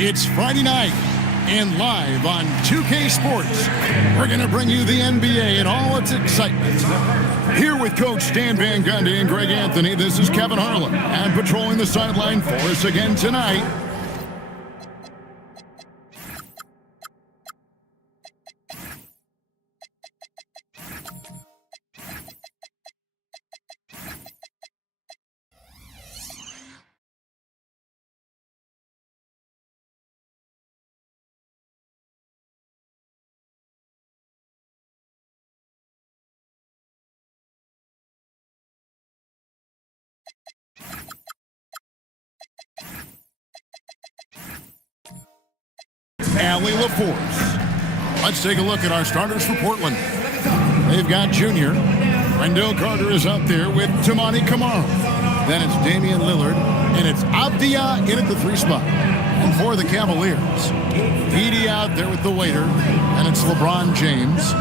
It's Friday night, and live on 2K Sports, we're going to bring you the NBA and all its excitement. Here with Coach Stan Van Gundy and Greg Anthony, this is Kevin Harlan. And patrolling the sideline for us again tonight, Allie LaForce. Let's take a look at our starters for Portland. They've got Junior. Wendell Carter is out there with Tamani Kamara. Then it's Damian Lillard, and it's Avdia in at the 3 spot. And for the Cavaliers, Edie out there with the waiter, and it's LeBron James.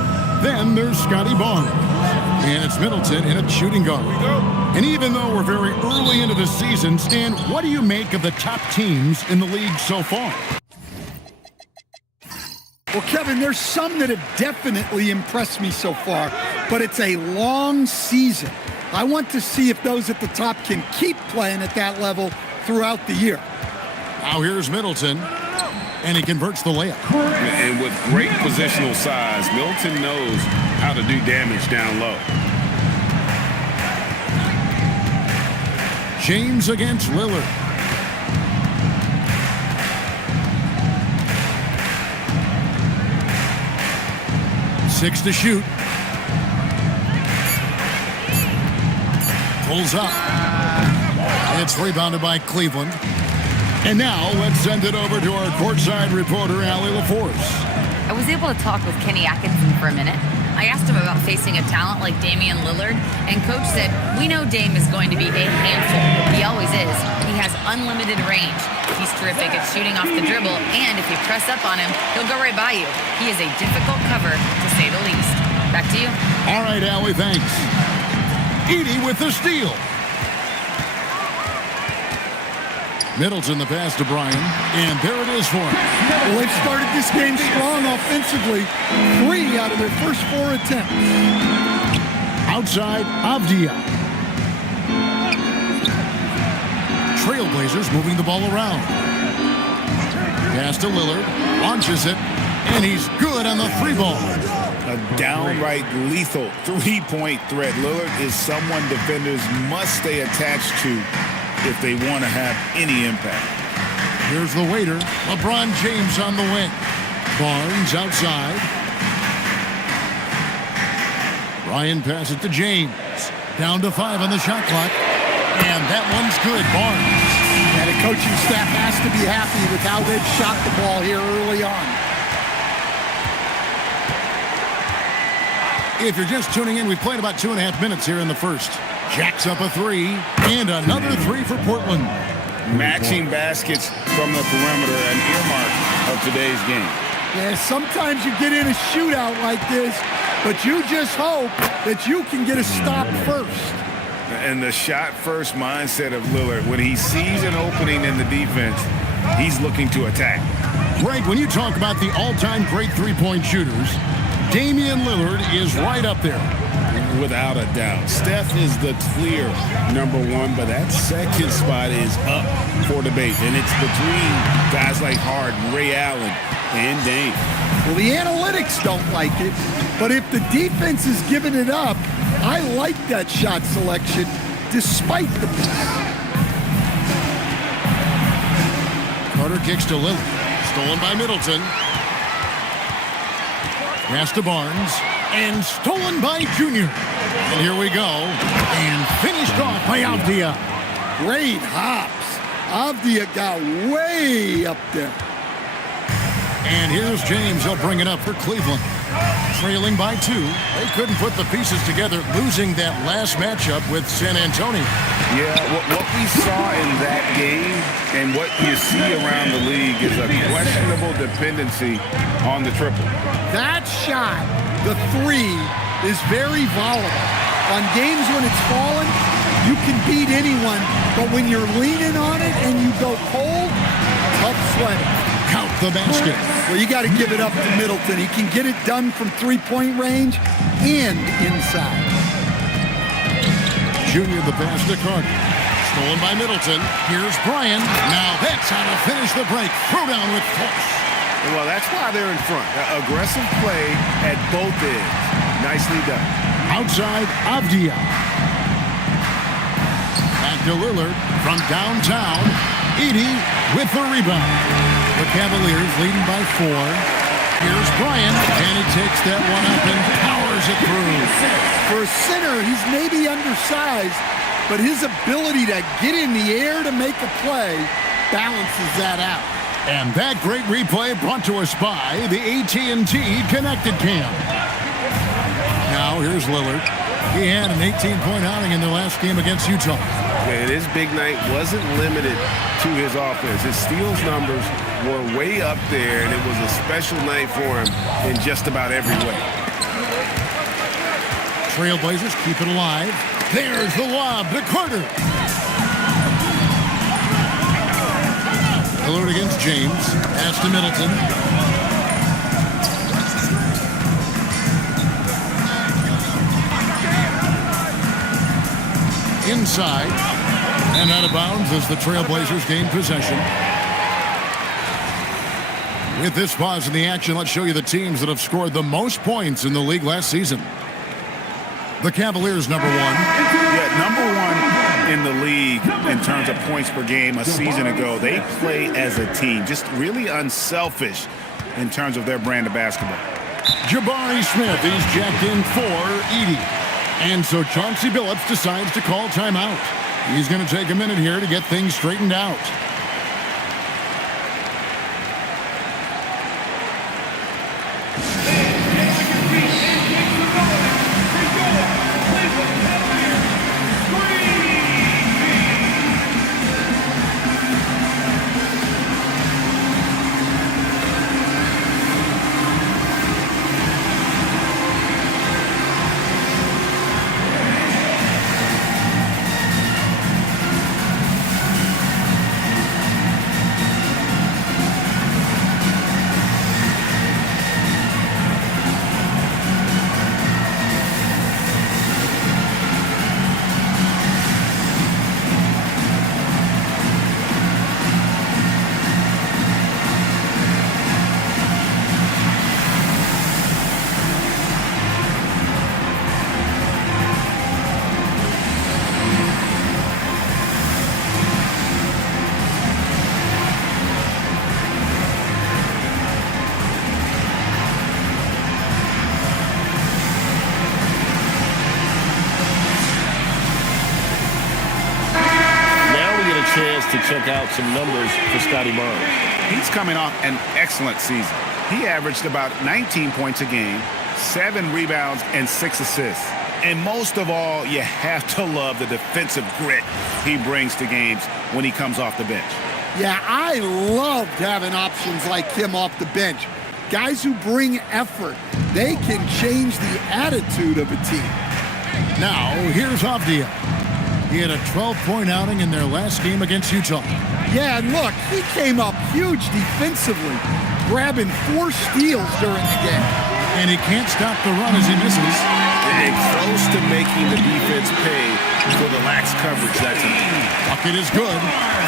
Then there's Scotty Barnes, and it's Middleton in at shooting guard. And even though we're very early into the season, Stan, what do you make of the top teams in the league so far? Well, Kevin, there's some that have definitely impressed me so far, but it's a long season. I want to see if those at the top can keep playing at that level throughout the year. Now here's Middleton, and he converts the layup. And with great positional size, Middleton knows how to do damage down low. James against Lillard. Six to shoot. Pulls up. It's rebounded by Cleveland. And now let's send it over to our courtside reporter, Allie LaForce. I was able to talk with Kenny Atkinson for a minute. I asked him about facing a talent like Damian Lillard, and Coach said, "We know Dame is going to be a handful. He always is. He has unlimited range. He's terrific at shooting off the dribble, and if you press up on him, he'll go right by you. He is a difficult cover, to say the least." Back to you. All right, Allie, thanks. Edie with the steal. Middleton the pass to Bryan, and there it is for him. Well, they've started this game strong offensively. 3 out of their first 4 attempts. Outside, Avdia. Trailblazers moving the ball around. Pass to Lillard, launches it, and he's good on the 3 ball. A downright lethal 3-point threat. Lillard is someone defenders must stay attached to if they want to have any impact. Here's the waiter, LeBron James on the wing. Barnes outside. Ryan passes it to James. Down to 5 on the shot clock. And that one's good, Barnes. And the coaching staff has to be happy with how they've shot the ball here early on. If you're just tuning in, we played about 2.5 minutes here in the first. Jacks up a 3, and another 3 for Portland. Matching baskets from the perimeter, an earmark of today's game. Yeah, sometimes you get in a shootout like this, but you just hope that you can get a stop first. And the shot-first mindset of Lillard, when he sees an opening in the defense, he's looking to attack. Greg, when you talk about the all-time great three-point shooters, Damian Lillard is right up there. Without a doubt. Steph is the clear #1, but that second spot is up for debate. And it's between guys like Harden, Ray Allen, and Dame. Well, the analytics don't like it, but if the defense is giving it up, I like that shot selection despite the Carter kicks to Lillard. Stolen by Middleton. Pass to Barnes. And stolen by Junior. And here we go. And finished off by Avdia. Great hops. Avdia got way up there. And here's James. He'll bring it up for Cleveland. Trailing by 2. They couldn't put the pieces together, losing that last matchup with San Antonio. Yeah, what we saw in that game and what you see around the league is a questionable dependency on the triple. That shot, the 3, is very volatile. On games when it's falling, you can beat anyone, but when you're leaning on it and you go cold, tough sledding. Count the basket. Well, you got to give it up to Middleton. He can get it done from three-point range and inside. Junior the pass to Carter. Stolen by Middleton. Here's Bryant. Now that's how to finish the break. Throw down with force. Well, that's why they're in front. Aggressive play at both ends. Nicely done. Outside, Avdia. Back to Lillard from downtown. Edey with the rebound. The Cavaliers leading by 4. Here's Bryant, and he takes that one up and powers it through. For a center, he's maybe undersized, but his ability to get in the air to make a play balances that out. And that great replay brought to us by the AT&T Connected Cam. Now here's Lillard. He had an 18-point outing in their last game against Utah. And his big night wasn't limited to his offense. His steals numbers were way up there, and it was a special night for him in just about every way. Trailblazers keep it alive. There's the lob to Carter. Lillard against James. Pass to Middleton. Inside. And out of bounds as the Trailblazers gain possession. With this pause in the action, let's show you the teams that have scored the most points in the league last season. The Cavaliers, number 1. Yeah, number 1 in the league in terms of points per game a season ago. They play as a team, just really unselfish in terms of their brand of basketball. Jabari Smith is jacked in for Edey. And so Chauncey Billups decides to call timeout. He's going to take a minute here to get things straightened out. To check out some numbers for Scotty Barnes. He's coming off an excellent season. He averaged about 19 points a game, 7 rebounds, and 6 assists. And most of all, you have to love the defensive grit he brings to games when he comes off the bench. Yeah, I loved having options like him off the bench. Guys who bring effort. They can change the attitude of a team. Now, here's Avdia. He had a 12-point outing in their last game against Utah. Yeah, and look, he came up huge defensively, grabbing 4 steals during the game. And he can't stop the run as he misses. And close to making the defense pay for the lax coverage that time. Bucket is good.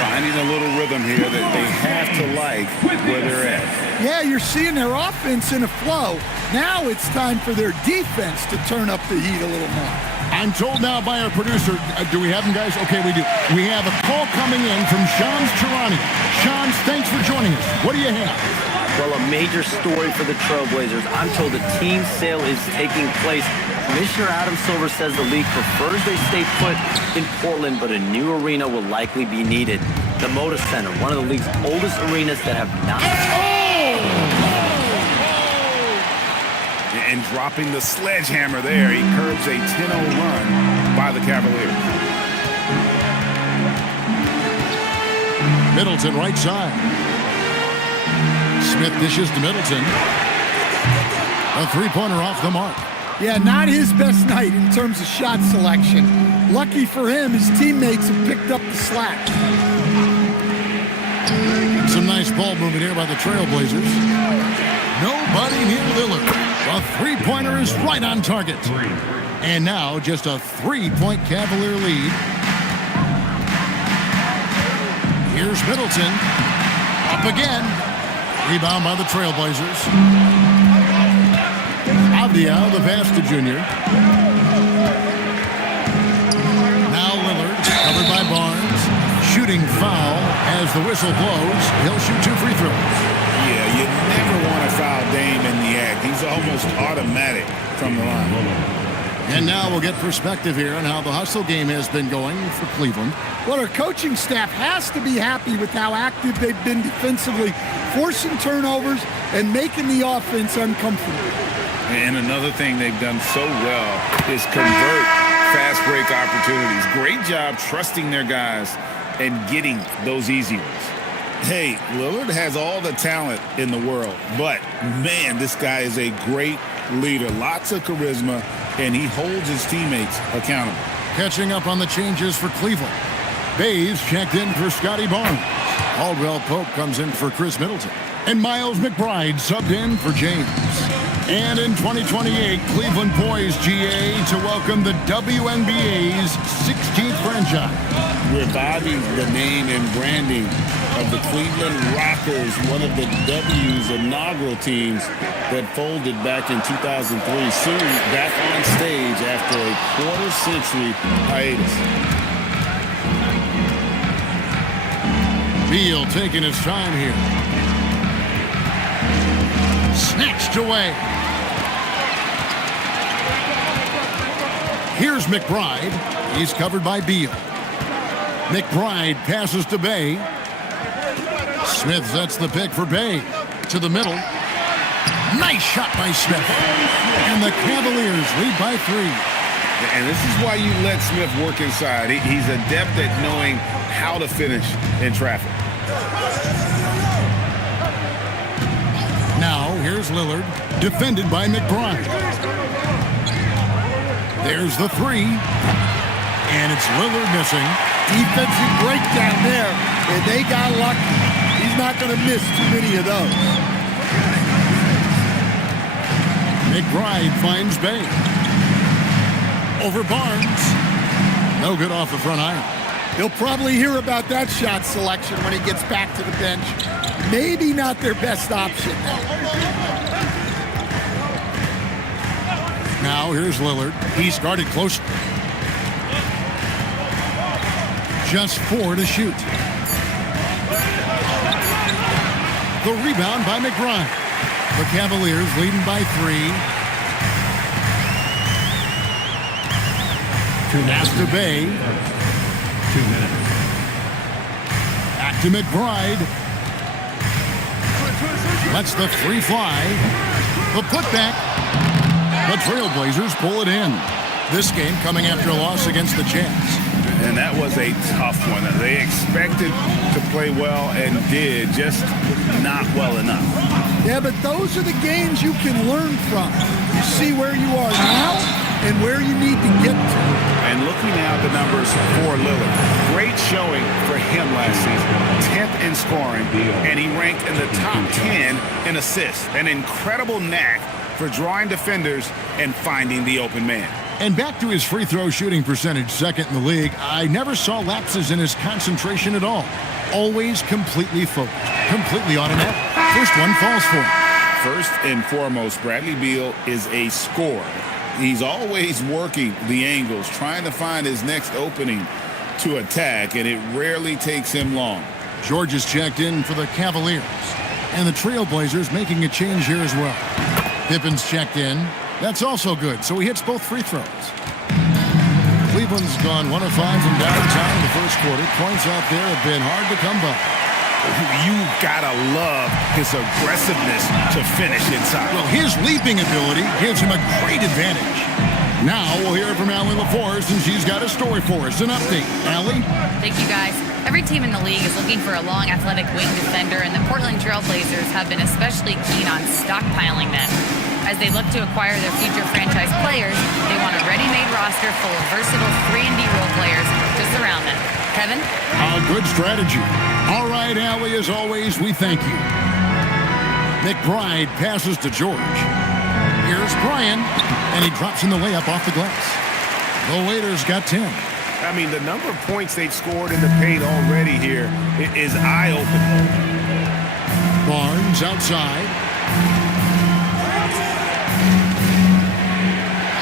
Finding a little rhythm here that they have to like where they're at. Yeah, you're seeing their offense in a flow. Now it's time for their defense to turn up the heat a little more. I'm told now by our producer, do we have him, guys? Okay, we do. We have a call coming in from Shams Charania. Shams, thanks for joining us. What do you have? Well, a major story for the Trailblazers. I'm told a team sale is taking place. Commissioner Adam Silver says the league prefers they stay put in Portland, but a new arena will likely be needed. The Moda Center, one of the league's oldest arenas that have not... And dropping the sledgehammer there, he curbs a 10-0 run by the Cavaliers. Middleton right side. Smith dishes to Middleton. A three-pointer off the mark. Yeah, not his best night in terms of shot selection. Lucky for him, his teammates have picked up the slack. Some nice Nice ball movement here by the Trailblazers. Nobody near Lillard. A three-pointer is right on target. And now just a three-point Cavalier lead. Here's Middleton. Up again. Rebound by the Trailblazers. Avdia, the pass to Junior. Now Lillard, covered by Barnes. Shooting foul as the whistle blows. He'll shoot 2 free throws. Yeah, you never want to foul Dame in the act. He's almost automatic from the line. And now we'll get perspective here on how the hustle game has been going for Cleveland. Well, our coaching staff has to be happy with how active they've been defensively, forcing turnovers and making the offense uncomfortable. And another thing they've done so well is convert fast break opportunities. Great job trusting their guys and getting those easy ones. Hey, Lillard has all the talent in the world, but man, this guy is a great leader. Lots of charisma, and he holds his teammates accountable. Catching up on the changes for Cleveland. Bays checked in for Scotty Barnes. Caldwell Pope comes in for Chris Middleton. And Miles McBride subbed in for James. And in 2028, Cleveland poised, GA, to welcome the WNBA's 16th franchise. Reviving the name and branding of the Cleveland Rockers, one of the W's inaugural teams that folded back in 2003. Soon back on stage after a quarter-century hiatus. Beal taking his time here. Snatched away. Here's McBride. He's covered by Beal. McBride passes to Bay. Smith sets the pick for Bay. To the middle. Nice shot by Smith. And the Cavaliers lead by 3. And this is why you let Smith work inside. He's adept at knowing how to finish in traffic. Now, here's Lillard, defended by McBride. There's the 3. And it's Lillard missing. Defensive breakdown there, and they got lucky. He's not going to miss too many of those. McBride finds Bay. Over Barnes. No good off the front iron. He'll probably hear about that shot selection when he gets back to the bench. Maybe not their best option. Now here's Lillard. He started close. Just 4 to shoot. The rebound by McBride. The Cavaliers leading by 3. Pass to Bay. 2 minutes. Back to McBride. Lets the 3 fly. The putback. The Trailblazers pull it in. This game coming after a loss against the Jazz. And that was a tough one. They expected to play well and did, just not well enough. Yeah, but those are the games you can learn from. You see where you are now and where you need to get to. And looking at the numbers for Lillard, great showing for him last season. 10th in scoring, and he ranked in the top 10 in assists. An incredible knack for drawing defenders and finding the open man. And back to his free throw shooting percentage, second in the league. I never saw lapses in his concentration at all. Always completely focused, completely automatic. First one falls for him. First and foremost, Bradley Beal is a scorer. He's always working the angles, trying to find his next opening to attack, and it rarely takes him long. George is checked in for the Cavaliers. And the Trailblazers making a change here as well. Pippen's checked in. That's also good, so he hits both free throws. Cleveland's gone 1 of 5 from downtown in the first quarter. Points out there have been hard to come by. You gotta love his aggressiveness to finish inside. Well, his leaping ability gives him a great advantage. Now we'll hear from Allie LaForce, and she's got a story for us. An update. Allie? Thank you, guys. Every team in the league is looking for a long, athletic wing defender, and the Portland Trailblazers have been especially keen on stockpiling them. As they look to acquire their future franchise players, they want a ready-made roster full of versatile 3-and-D role players to surround them. Kevin? A good strategy. All right, Allie, as always, we thank you. McBride passes to George. Here's Brian, and he drops in the layup off the glass. The Waiters got 10. I mean, the number of points they've scored in the paint already here is eye-opening. Barnes outside.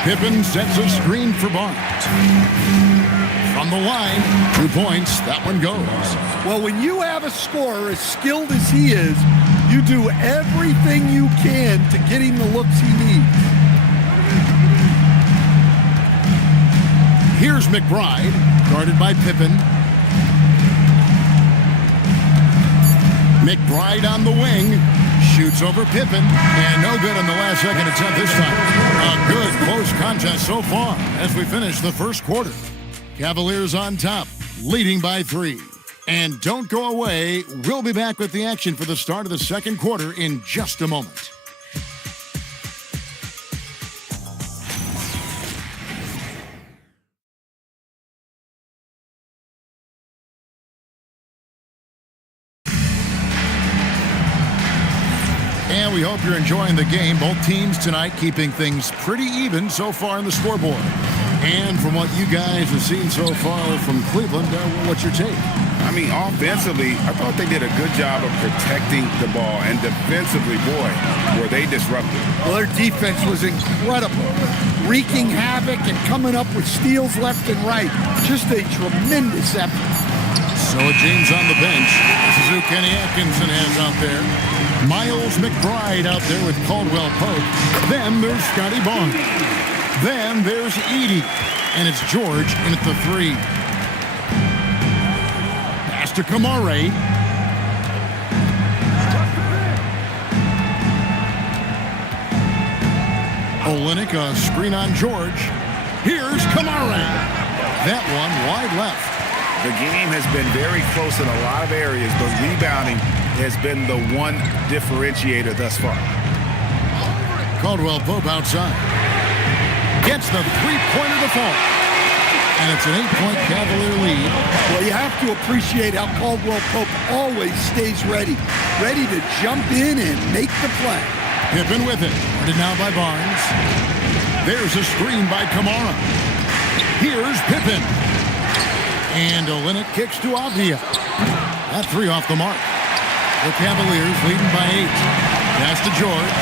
Pippen sets a screen for Barnes. From the line, 2 points. That one goes. Well, when you have a scorer as skilled as he is, you do everything you can to get him the looks he needs. Here's McBride, guarded by Pippen. McBride on the wing, shoots over Pippen, and no good on the last second attempt this time. A good close contest so far as we finish the first quarter. Cavaliers on top, leading by 3. And don't go away. We'll be back with the action for the start of the second quarter in just a moment. And we hope you're enjoying the game. Both teams tonight keeping things pretty even so far in the scoreboard. And from what you guys have seen so far from Cleveland, what's your take? I mean, offensively, I thought they did a good job of protecting the ball. And defensively, boy, were they disruptive. Well, their defense was incredible. Wreaking havoc and coming up with steals left and right. Just a tremendous effort. So James on the bench. This is who Kenny Atkinson has out there. Miles McBride out there with Caldwell Pope. Then there's Scotty Barnes. Then there's Edie. And it's George in at the 3. Pass to Kamare. Olynyk, a screen on George. Here's Kamare. That one wide left. The game has been very close in a lot of areas, but rebounding has been the one differentiator thus far. Caldwell Pope outside. Gets the three-pointer to fall. And it's an 8-point Cavalier lead. Well, you have to appreciate how Caldwell Pope always stays ready. Ready to jump in and make the play. Pippen with it. Guarded now by Barnes. There's a screen by Kamara. Here's Pippen. And Olynyk kicks to Avdia. That 3 off the mark. The Cavaliers leading by 8. Pass to George.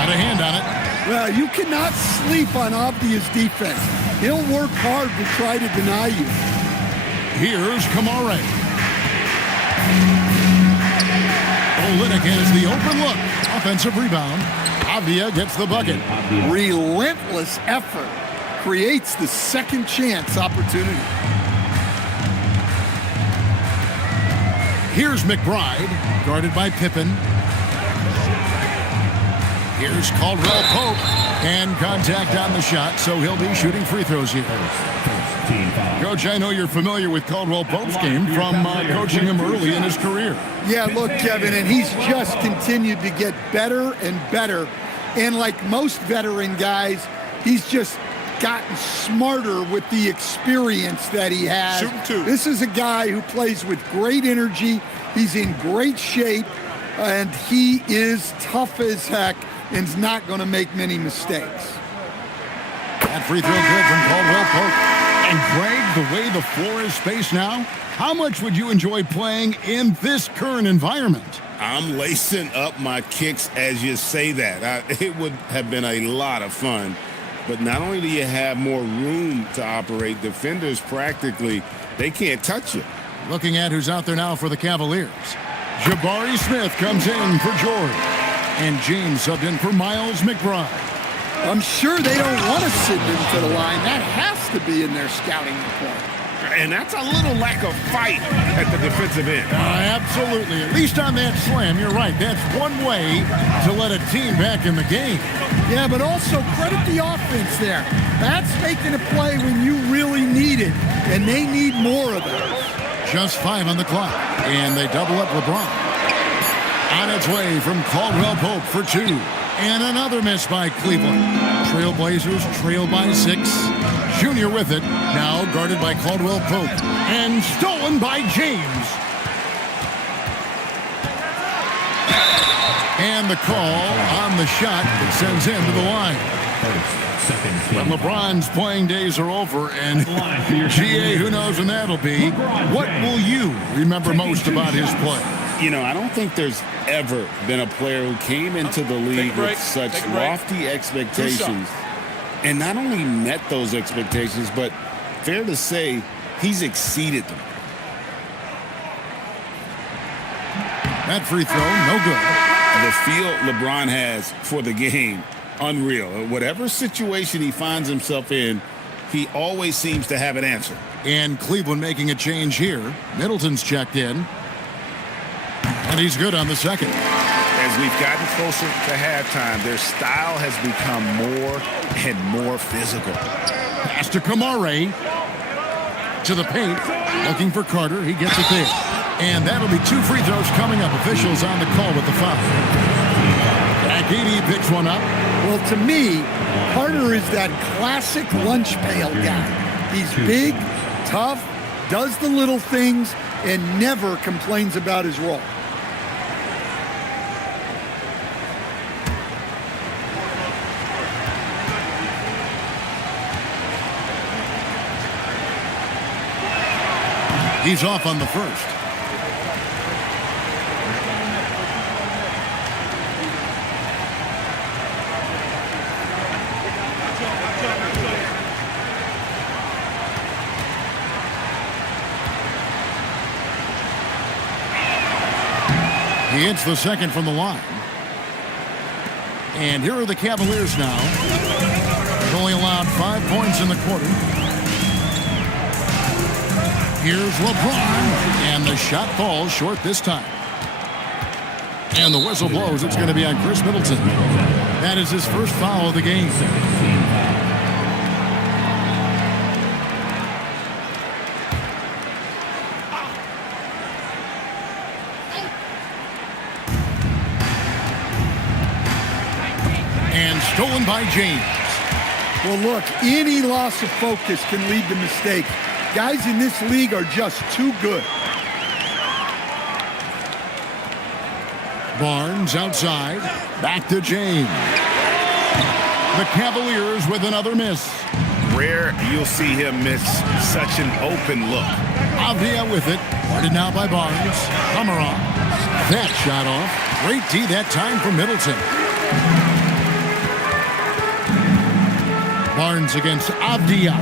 Got a hand on it. Well, you cannot sleep on Avdia's defense. He'll work hard to try to deny you. Here's Kamare. Olynyk has the open look. Offensive rebound. Avdia gets the bucket. Relentless effort creates the second chance opportunity. Here's McBride, guarded by Pippen. Here's Caldwell Pope, and contact on the shot, so he'll be shooting free throws here. Coach, I know you're familiar with Caldwell Pope's game from coaching him early in his career. Yeah, look, Kevin, and he's just continued to get better and better. And like most veteran guys, he's just gotten smarter with the experience that he has. This is a guy who plays with great energy. He's in great shape, and he is tough as heck and is not going to make many mistakes. That free throw good from Caldwell Pope. And Greg, the way the floor is spaced now, how much would you enjoy playing in this current environment? I'm lacing up my kicks as you say that. It would have been a lot of fun. But not only do you have more room to operate, defenders practically, they can't touch you. Looking at who's out there now for the Cavaliers. Jabari Smith comes in for George. And James subbed in for Miles McBride. I'm sure they don't want to send him to the line. That has to be in their scouting report. And that's a little lack of fight at the defensive end. Absolutely. At least on that slam, you're right. That's one way to let a team back in the game. Yeah, but also credit the offense there. That's making a play when you really need it, and they need more of those. Just 5 on the clock, and they double up LeBron. On its way from Caldwell Pope for 2. And another miss by Cleveland. Trailblazers trail by 6. Junior with it, now guarded by Caldwell Pope. And stolen by James. And the call on the shot that sends him to the line. When LeBron's playing days are over, and GA, who knows when that'll be, what will you remember most about his play? You know, I don't think there's ever been a player who came into the league with such lofty expectations and not only met those expectations, but fair to say, he's exceeded them. That free throw, no good. The feel LeBron has for the game, unreal. Whatever situation he finds himself in, he always seems to have an answer. And Cleveland making a change here. Middleton's checked in. And he's good on the second. As we've gotten closer to halftime, their style has become more and more physical. Pass to Kamare. To the paint. Looking for Carter. He gets it there. And that'll be 2 free throws coming up. Officials on the call with the foul. Akidi picks one up. Well, to me, Carter is that classic lunch pail guy. He's big, tough, does the little things, and never complains about his role. He's off on the first. He hits the second from the line. And here are the Cavaliers now. They've only allowed 5 points in the quarter. Here's LeBron. And the shot falls short this time. And the whistle blows. It's going to be on Chris Middleton. That is his first foul of the game. Stolen by James. Well, look, any loss of focus can lead to mistakes. Guys in this league are just too good. Barnes outside. Back to James. The Cavaliers with another miss. Rare you'll see him miss such an open look. Avdia with it. Guarded now by Barnes. Kamara. That shot off. Great D that time for Middleton. Barnes against Avdia.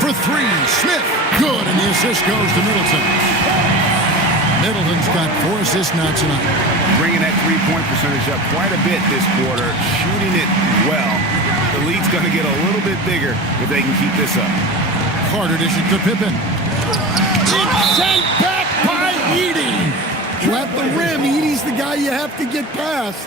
For 3, Smith. Good, and the assist goes to Middleton. Middleton's got 4 assists now tonight. Bringing that three-point percentage up quite a bit this quarter, shooting it well. The lead's going to get a little bit bigger if they can keep this up. Carter dishes to Pippen. It's sent back by Edie. At the rim, Edie's the guy you have to get past.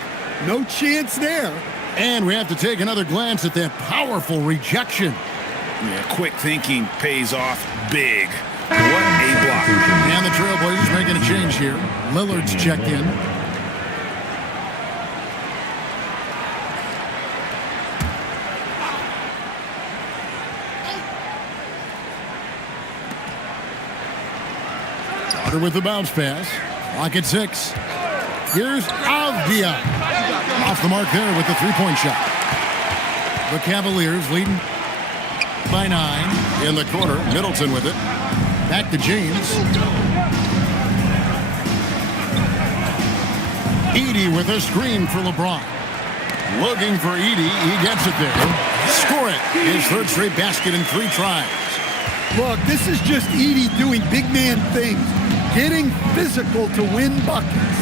No chance there. And we have to take another glance at that powerful rejection. Yeah, quick thinking pays off big. What a block. And the Trailblazers making a change here. Lillard's checked in. Carter with the bounce pass. Clock at 6. Here's Avdia. Off the mark there with the three-point shot. The Cavaliers leading by 9 in the corner. Middleton with it. Back to James. Edie with a screen for LeBron. Looking for Edie. He gets it there. Score it. His third straight basket in 3 tries. Look, this is just Edie doing big man things. Getting physical to win buckets.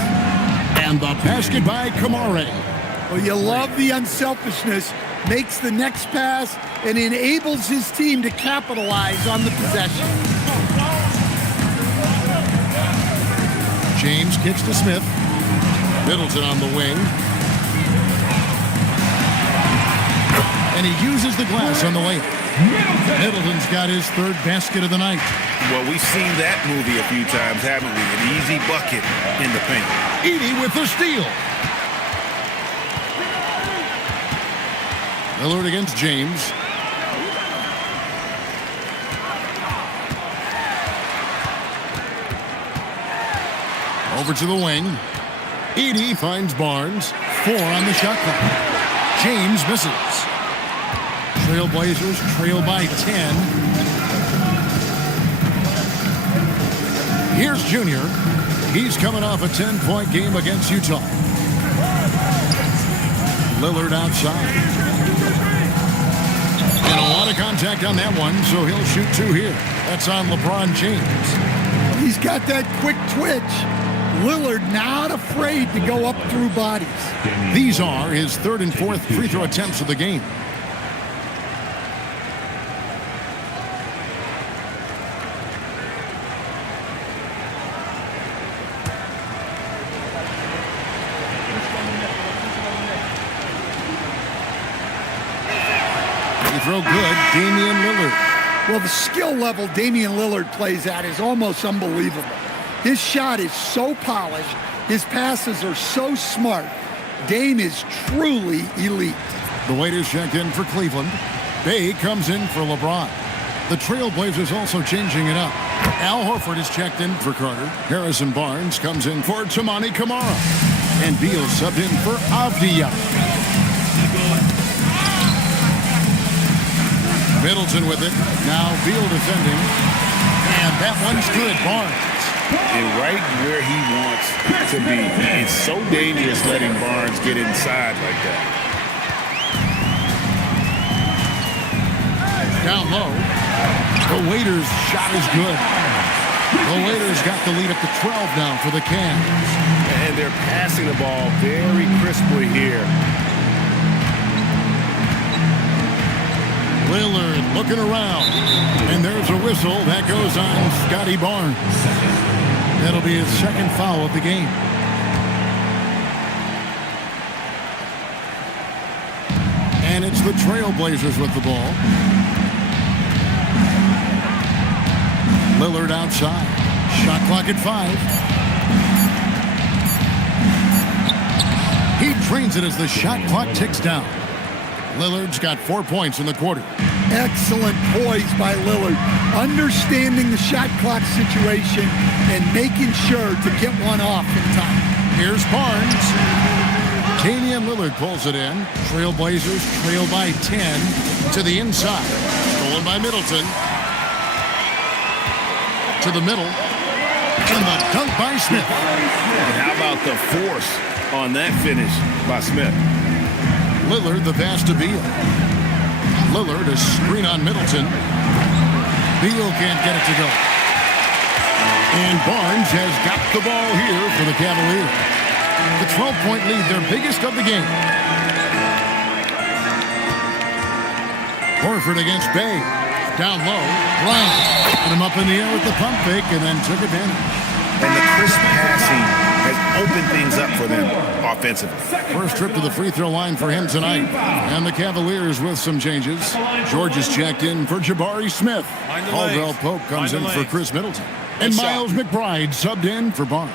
And the basket by Kamare. Well, you love the unselfishness, makes the next pass, and enables his team to capitalize on the possession. James kicks to Smith. Middleton on the wing. And he uses the glass on the layup. Middleton's got his 3rd basket of the night. Well, we've seen that movie a few times, haven't we? An easy bucket in the paint. Edie with the steal. Lillard against James. Over to the wing. Edey finds Barnes. 4 on the shot clock. James misses. Trailblazers trail by 10. Here's Junior. He's coming off a 10-point game against Utah. Lillard outside. And a lot of contact on that one, so he'll shoot 2 here. That's on LeBron James. He's got that quick twitch. Lillard not afraid to go up through bodies. These are his 3rd and 4th free throw attempts of the game. Free throw good, Damian Lillard. Well, the skill level Damian Lillard plays at is almost unbelievable. His shot is so polished. His passes are so smart. Dame is truly elite. The waiters checked in for Cleveland. Bay comes in for LeBron. The Trailblazers also changing it up. Al Horford is checked in for Carter. Harrison Barnes comes in for Toumani Camara. And Beal subbed in for Avdia. Middleton with it. Now Beal defending. And that one's good. Barnes. And right where he wants to be. It's so dangerous letting Barnes get inside like that. Down low. The Waiters' shot is good. The Waiters got the lead up to 12 now for the Cavs. And they're passing the ball very crisply here. Lillard looking around. And there's a whistle. That goes on Scotty Barnes. That'll be his 2nd foul of the game. And it's the Trailblazers with the ball. Lillard outside. Shot clock at 5. He drains it as the shot clock ticks down. Lillard's got 4 points in the quarter. Excellent poise by Lillard. Understanding the shot clock situation and making sure to get one off in time. Here's Barnes. Damian Lillard pulls it in. Trailblazers trail by 10 to the inside. Stolen by Middleton. To the middle. And the dunk by Smith. And how about the force on that finish by Smith? Lillard the pass to Beal. Lillard a screen on Middleton. Beal can't get it to go. And Barnes has got the ball here for the Cavaliers. The 12-point lead, their biggest of the game. Horford against Bay. Down low. Brown. Put him up in the air with the pump fake and then took advantage. And the crisp passing has opened things up for them offensively. First trip to the free throw line for him tonight. And the Cavaliers with some changes. George is checked in for Jabari Smith. Caldwell Pope comes in for Chris Middleton. And Miles McBride subbed in for Barnes.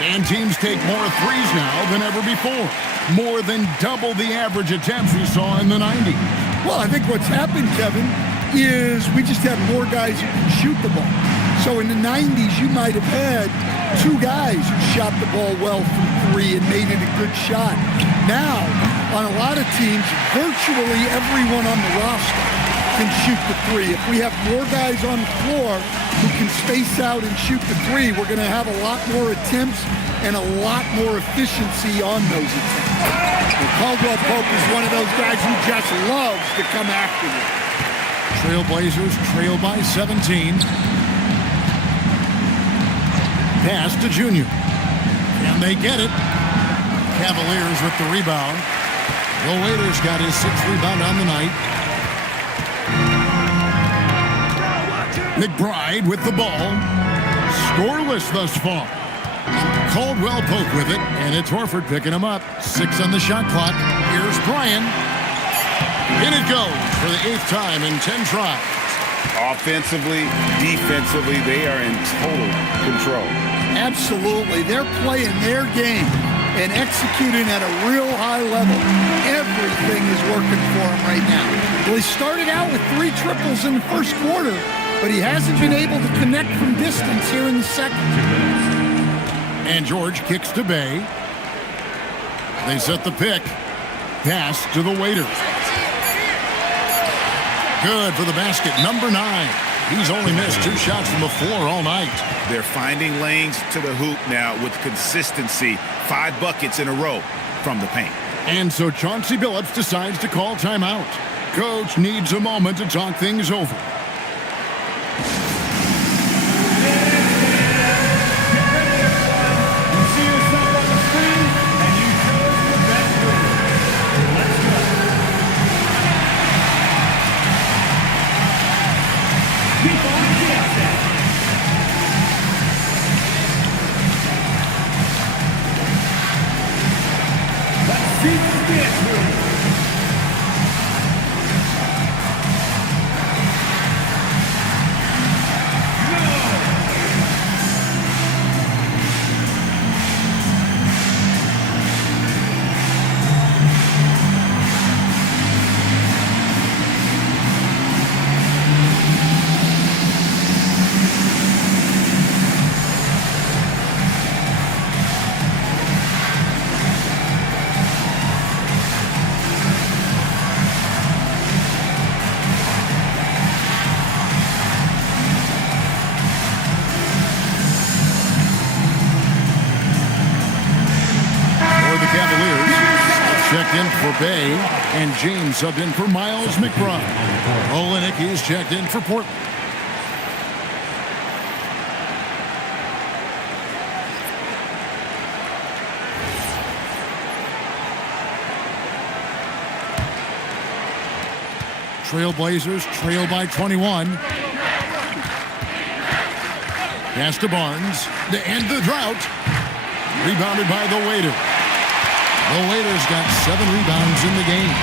And teams take more threes now than ever before. More than double the average attempts we saw in the 90s. Well, I think what's happened, Kevin, is we just have more guys who can shoot the ball. So in the 90s, you might have had 2 guys who shot the ball well from 3 and made it a good shot. Now, on a lot of teams, virtually everyone on the roster can shoot the 3. If we have more guys on the floor who can space out and shoot the 3, we're going to have a lot more attempts and a lot more efficiency on those attempts. And Caldwell Pope is one of those guys who just loves to come after you. Trailblazers trail by 17. Pass to Junior. And they get it. Cavaliers with the rebound. The Waiters got his 6th rebound on the night. McBride with the ball. Scoreless thus far. Caldwell Pope with it, and it's Horford picking him up. 6 on the shot clock. Here's Bryan. In it goes for the 8th time in 10 tries. Offensively, defensively, they are in total control. Absolutely. They're playing their game and executing at a real high level. Everything is working for them right now. Well, he started out with 3 triples in the first quarter, but he hasn't been able to connect from distance here in the second. And George kicks to Bay. They set the pick. Pass to the waiter. Good for the basket, number 9. He's only missed 2 shots from the floor all night. They're finding lanes to the hoop now with consistency. 5 buckets in a row from the paint. And so Chauncey Billups decides to call timeout. Coach needs a moment to talk things over. Checked in for Bay, and James subbed in for Miles McBride. Olenek is checked in for Portland. Trailblazers trail by 21. Pass to Barnes to end the drought. Rebounded by the waiter. The Waiters got 7 rebounds in the game.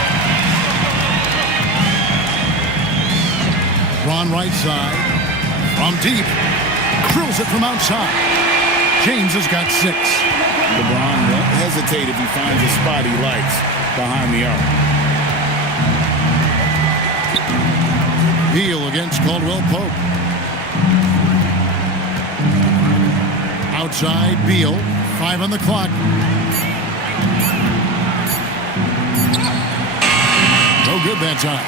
Ron right side. From deep. Drills it from outside. James has got 6. LeBron won't hesitate if he finds a spot he likes behind the arc. Beal against Caldwell Pope. Outside Beal. 5 on the clock. No good that time.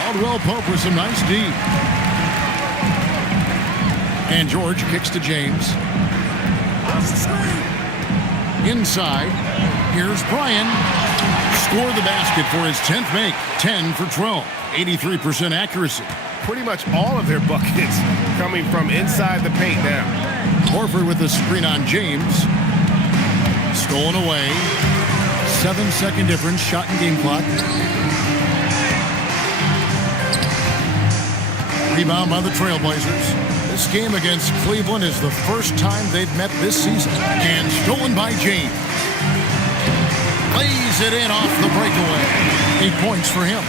Caldwell Pope with some nice D. And George kicks to James. Inside. Here's Bryan. Scored the basket for his 10th make. 10 for 12. 83% accuracy. Pretty much all of their buckets coming from inside the paint now. Horford with a screen on James. Stolen away. 7-second difference. Shot and game clock. Rebound by the Trailblazers. This game against Cleveland is the first time they've met this season. And stolen by James. Lays it in off the breakaway. 8 points for him.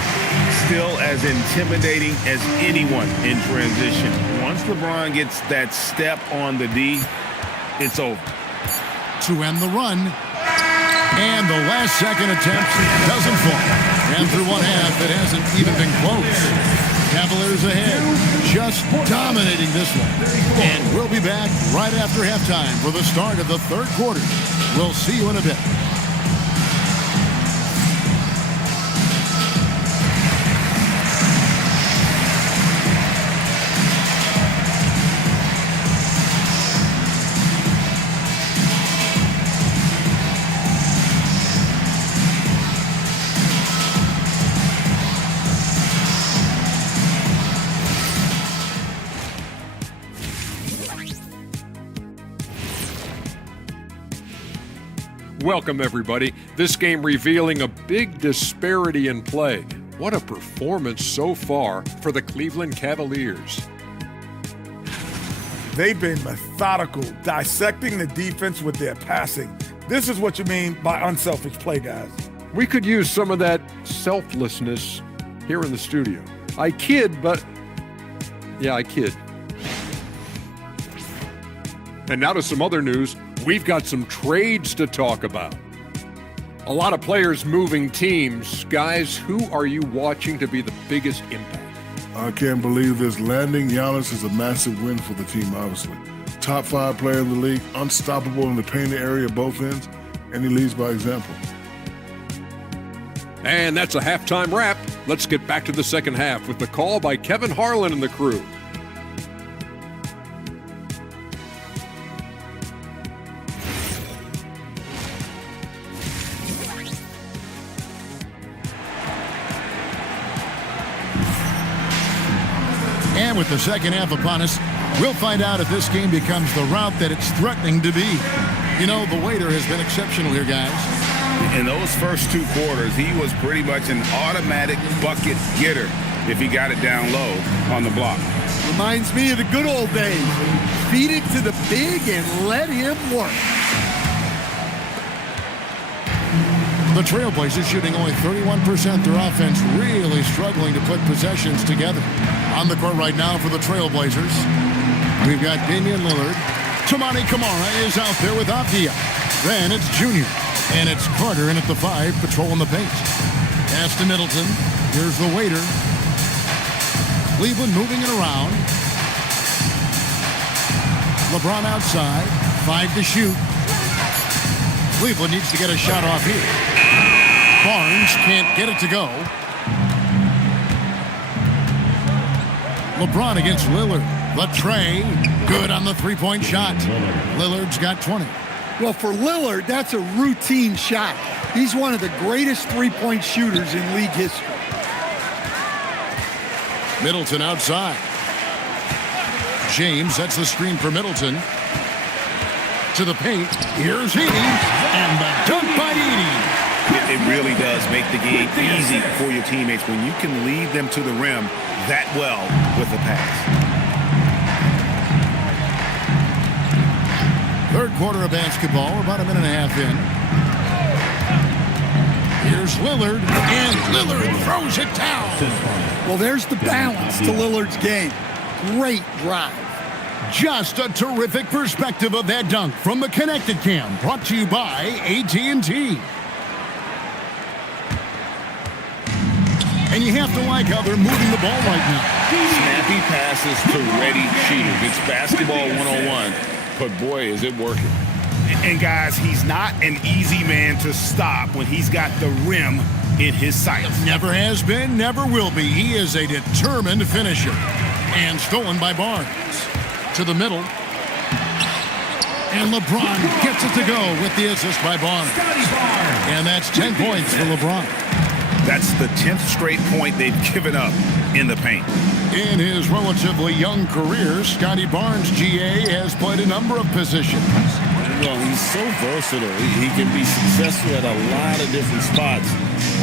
Still as intimidating as anyone in transition. Once LeBron gets that step on the D, it's over. To end the run. And the last second attempt doesn't fall. And through one half, it hasn't even been close. Cavaliers ahead, just dominating this one. And we'll be back right after halftime for the start of the third quarter. We'll see you in a bit. Welcome, everybody. This game revealing a big disparity in play. What a performance so far for the Cleveland Cavaliers. They've been methodical, dissecting the defense with their passing. This is what you mean by unselfish play, guys. We could use some of that selflessness here in the studio. I kid, but yeah, I kid. And now to some other news. We've got some trades to talk about. A lot of players moving teams. Guys, who are you watching to be the biggest impact? I can't believe this. Landing Giannis is a massive win for the team, obviously. Top 5 player in the league, unstoppable in the painted area both ends, and he leads by example. And that's a halftime wrap. Let's get back to the second half with the call by Kevin Harlan and the crew. And with the second half upon us, we'll find out if this game becomes the route that it's threatening to be. You know, the waiter has been exceptional here, guys. In those first 2 quarters, he was pretty much an automatic bucket getter if he got it down low on the block. Reminds me of the good old days. Feed it to the big and let him work. The Trailblazers shooting only 31%. Their offense really struggling to put possessions together. On the court right now for the Trailblazers, we've got Damian Lillard. Toumani Camara is out there with Avdia. Then it's Junior. And it's Carter in at the 5, patrolling the paint. Pass to Middleton. Here's the waiter. Cleveland moving it around. LeBron outside. 5 to shoot. Cleveland needs to get a shot off here. Barnes can't get it to go. LeBron against Lillard. The tray. Good on the three-point shot. Lillard's got 20. Well, for Lillard, that's a routine shot. He's one of the greatest three-point shooters in league history. Middleton outside. James, that's the screen for Middleton. To the paint. Here's Edie. And the dunk by Edie. It really does make the game easy for your teammates when you can lead them to the rim that well with a pass. Third quarter of basketball. We're about a minute and a half in. Here's Lillard. And Lillard throws it down. Well, there's the balance to Lillard's game. Great drive. Just a terrific perspective of that dunk from the Connected Cam. Brought to you by AT&T. And you have to like how they're moving the ball right now. Snappy passes to ready cheaters. It's basketball 101. But boy, is it working. And guys, he's not an easy man to stop when he's got the rim in his sights. Never has been, never will be. He is a determined finisher. And stolen by Barnes. To the middle. And LeBron gets it to go with the assist by Barnes. And that's 10 points for LeBron. That's the 10th straight point they've given up in the paint. In his relatively young career, Scotty Barnes, GA, has played a number of positions. Well, he's so versatile. He can be successful at a lot of different spots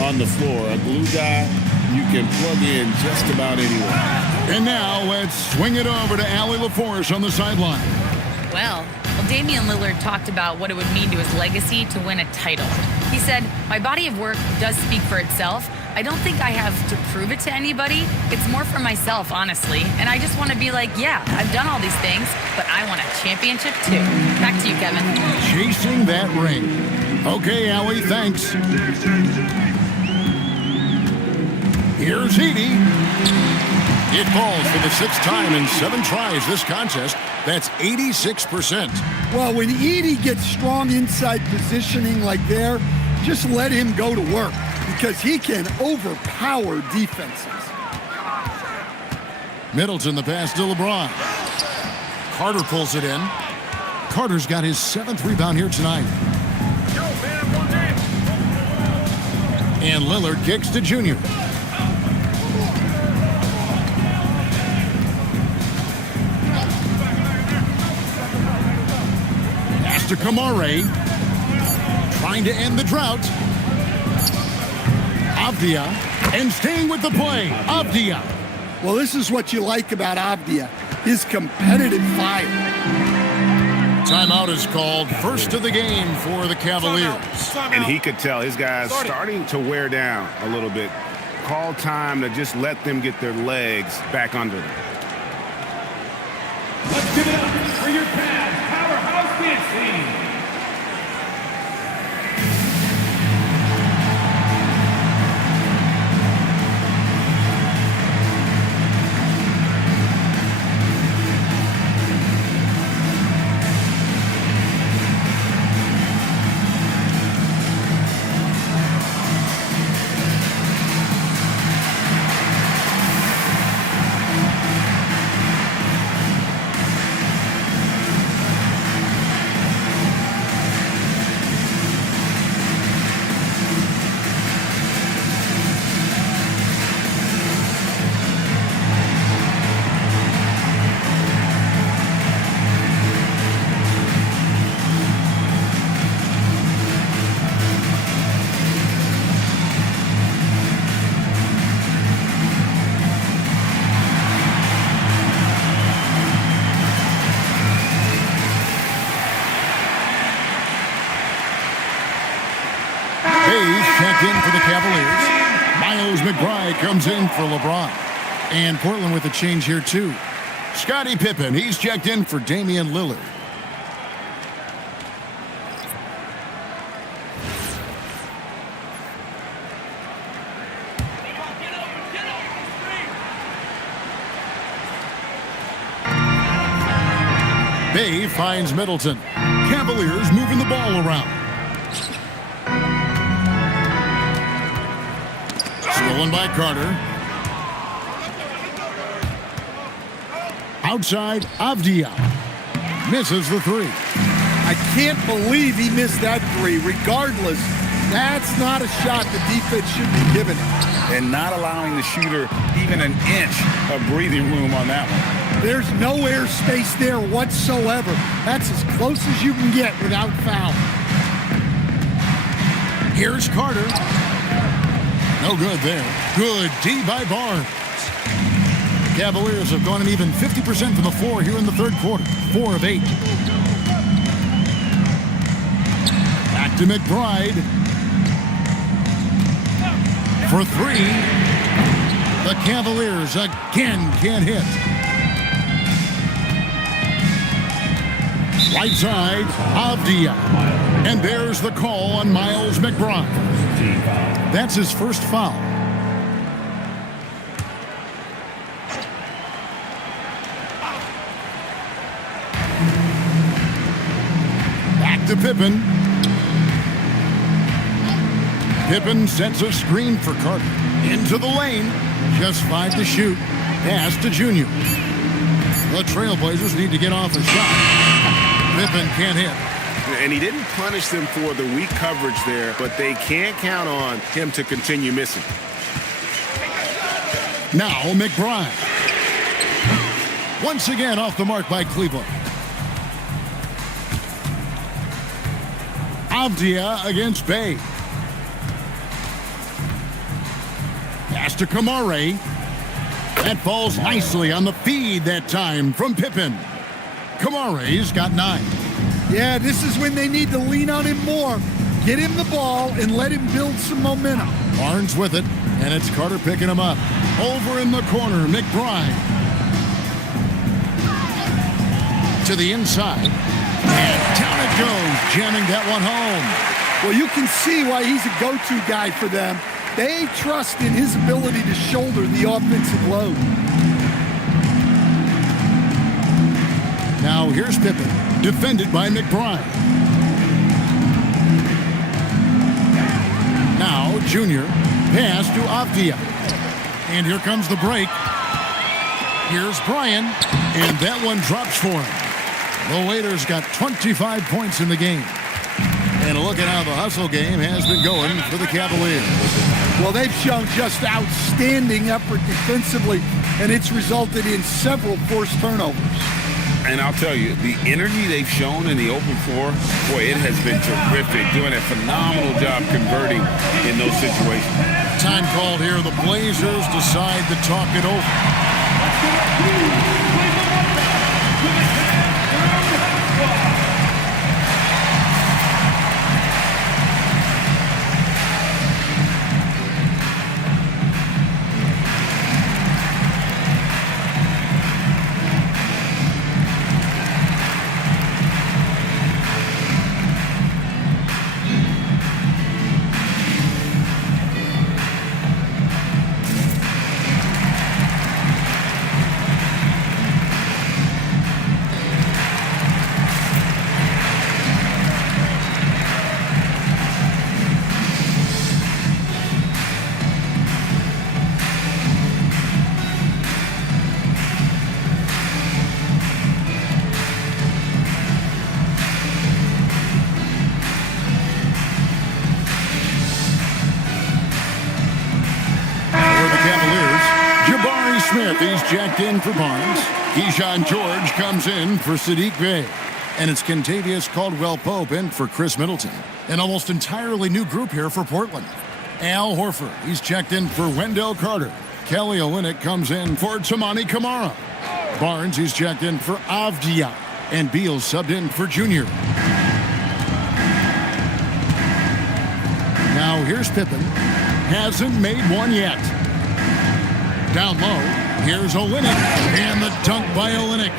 on the floor. A glue guy you can plug in just about anywhere. And now let's swing it over to Allie LaForce on the sideline. Well, Damian Lillard talked about what it would mean to his legacy to win a title. He said, "My body of work does speak for itself. I don't think I have to prove it to anybody. It's more for myself, honestly. And I just want to be like, yeah, I've done all these things, but I want a championship too." Back to you, Kevin. Chasing that ring. Okay, Allie, thanks. Here's Edie. It falls for the 6th time in 7 tries this contest. That's 86%. Well, when Edie gets strong inside positioning like there, just let him go to work because he can overpower defenses. Middleton, the pass to LeBron. Carter pulls it in. Carter's got his 7th rebound here tonight. And Lillard kicks to Junior. Pass to Camara. Trying to end the drought. Avdia. And staying with the play. Avdia. Well, this is what you like about Avdia, his competitive fire. Timeout is called. First of the game for the Cavaliers. And he could tell his guys starting to wear down a little bit. Call time to just let them get their legs back under them. Let's give it up for your Cavs powerhouse dance team. checked in for the Cavaliers. Miles McBride comes in for LeBron. And Portland with a change here, too. Scottie Pippen, he's checked in for Damian Lillard. Bay finds Middleton. Cavaliers moving the ball around. Stolen by Carter. Outside, Avdia. Misses the three. I can't believe he missed that three. Regardless, that's not a shot the defense should be giving him. And not allowing the shooter even an inch of breathing room on that one. There's no air space there whatsoever. That's as close as you can get without foul. Here's Carter. No good there. Good D by Barnes. Cavaliers have gone an even 50% from the floor here in the third quarter. 4 of 8. Back to McBride. For 3. The Cavaliers again can't hit. Right side, Avdia. And there's the call on Miles McBride. That's his first foul. Back to Pippen. Pippen sets a screen for Carter. Into the lane. Just 5 to shoot. Pass to Junior. The Trailblazers need to get off a shot. Pippen can't hit. And he didn't punish them for the weak coverage there, but they can't count on him to continue missing. Now McBride. Once again off the mark by Cleveland. Avdia against Bay. Pass to Kamare. That falls nicely on the feed that time from Pippen. Kamare's got 9. Yeah, this is when they need to lean on him more. Get him the ball and let him build some momentum. Barnes with it, and it's Carter picking him up. Over in the corner, McBride. To the inside. And down it goes, jamming that one home. Well, you can see why he's a go-to guy for them. They trust in his ability to shoulder the offensive load. Now here's Pippen, defended by McBride. Now Junior, pass to Avdia. And here comes the break. Here's Bryan, and that one drops for him. The Waiters got 25 points in the game. And a look at how the hustle game has been going for the Cavaliers. Well, they've shown just outstanding effort defensively, and it's resulted in several forced turnovers. And I'll tell you, the energy they've shown in the open floor, boy, it has been terrific. Doing a phenomenal job converting in those situations. Time called here. The Blazers decide to talk it over. Smith, he's jacked in for Barnes. Keyshawn George comes in for Sadiq Bey. And it's Kentavious Caldwell-Pope in for Chris Middleton. An almost entirely new group here for Portland. Al Horford, he's checked in for Wendell Carter. Kelly Olynyk comes in for Toumani Camara. Barnes, he's checked in for Avdia. And Beal subbed in for Junior. Now here's Pippen. Hasn't made one yet. Down low, here's Olynyk. And the dunk by Olynyk.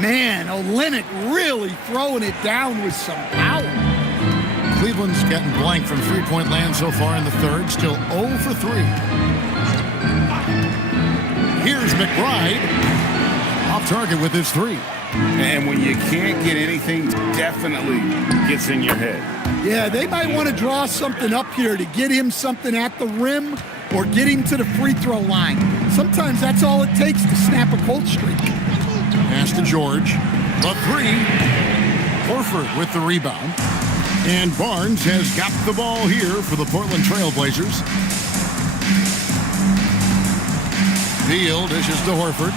Man, Olynyk really throwing it down with some power. Cleveland's gotten blank from three-point land so far in the third. Still 0 for 3. Here's McBride. Off target with his 3. And when you can't get anything, definitely gets in your head. Yeah, they might want to draw something up here to get him something at the rim or get him to the free throw line. Sometimes that's all it takes to snap a cold streak. Pass to George. The 3. Horford with the rebound. And Barnes has got the ball here for the Portland Trailblazers. Beal dishes to Horford.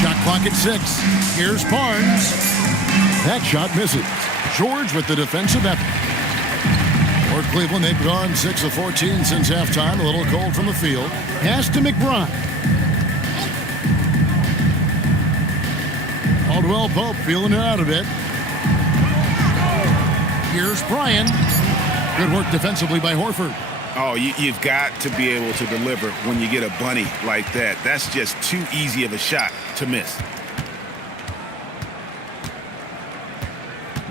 Shot clock at 6. Here's Barnes. That shot misses. George with the defensive effort. For Cleveland, they've gone 6 of 14 since halftime. A little cold from the field. Pass to McBride. Caldwell Pope feeling it out a bit. Here's Bryan. Good work defensively by Horford. Oh, you've got to be able to deliver when you get a bunny like that. That's just too easy of a shot to miss.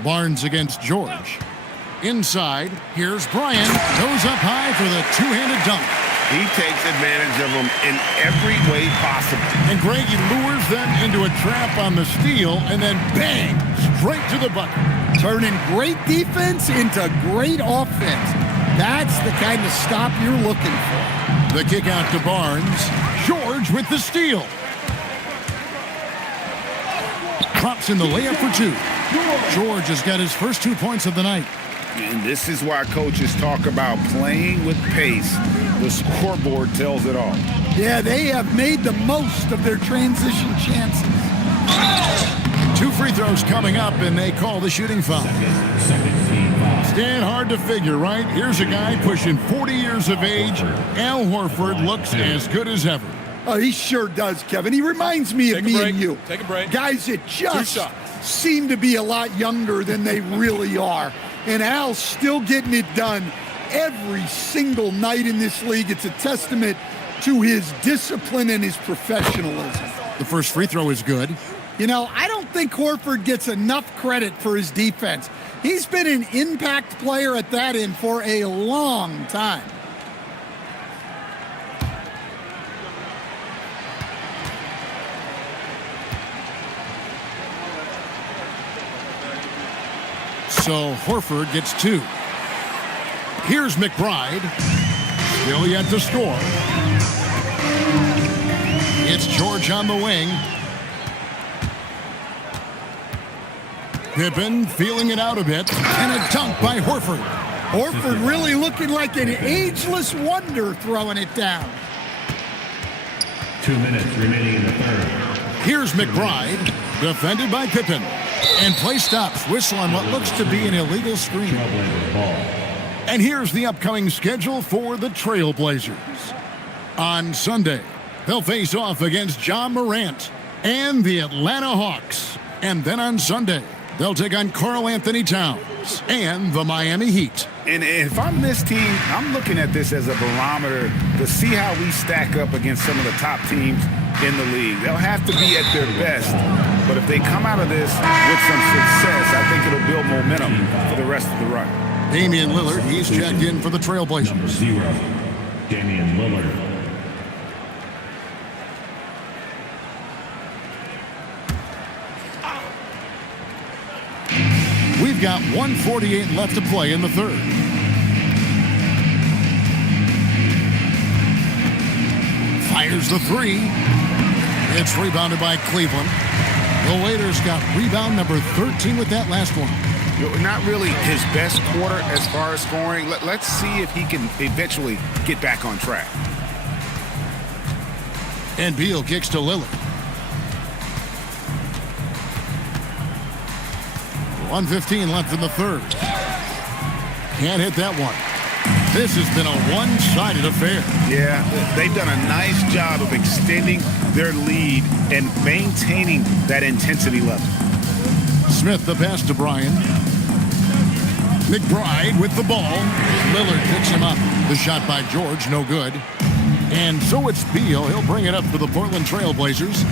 Barnes against George. Inside, here's Bryan. Goes up high for the two-handed dunk. He takes advantage of them in every way possible. And Greg, he lures them into a trap on the steal, and then bang, straight to the bucket. Turning great defense into great offense. That's the kind of stop you're looking for. The kick out to Barnes. George with the steal. Drops in the layup for 2. George has got his first 2 points of the night. And this is why coaches talk about playing with pace. The scoreboard tells it all. Yeah, they have made the most of their transition chances. 2 free throws coming up, and they call the shooting foul. Stand hard to figure, right? Here's a guy pushing 40 years of age. Al Horford looks as good as ever. Oh, he sure does, Kevin. He reminds me of me and you. Take a break. Guys that just seem to be a lot younger than they really are. And Al's still getting it done every single night in this league. It's a testament to his discipline and his professionalism. The first free throw is good. You know, I don't think Horford gets enough credit for his defense. He's been an impact player at that end for a long time. So Horford gets 2. Here's McBride. Still yet to score. It's George on the wing. Pippen feeling it out a bit. And a dunk by Horford. Horford really looking like an ageless wonder throwing it down. 2 minutes remaining in the third. Here's McBride. Defended by Pippen. And play stops. Whistle on what looks to be an illegal screen. And here's the upcoming schedule for the Trailblazers. On Sunday, they'll face off against John Morant and the Atlanta Hawks. And then on Sunday, they'll take on Karl Anthony Towns and the Miami Heat. And if I'm this team, I'm looking at this as a barometer to see how we stack up against some of the top teams in the league. They'll have to be at their best, but if they come out of this with some success, I think it'll build momentum for the rest of the run. Damian Lillard, he's checked in for the Trailblazers. Number 0, Damian Lillard. We've got 1:48 left to play in the third. Fires the 3. It's rebounded by Cleveland. The Waiters got rebound number 13 with that last one. Not really his best quarter as far as scoring. Let's see if he can eventually get back on track. And Beal kicks to Lillard. 1:15 left in the third. Can't hit that one. This has been a one-sided affair. Yeah, they've done a nice job of extending their lead and maintaining that intensity level. Smith the pass to Bryan. McBride with the ball. Lillard picks him up. The shot by George, no good. And so it's Beal. He'll bring it up for the Portland Trailblazers.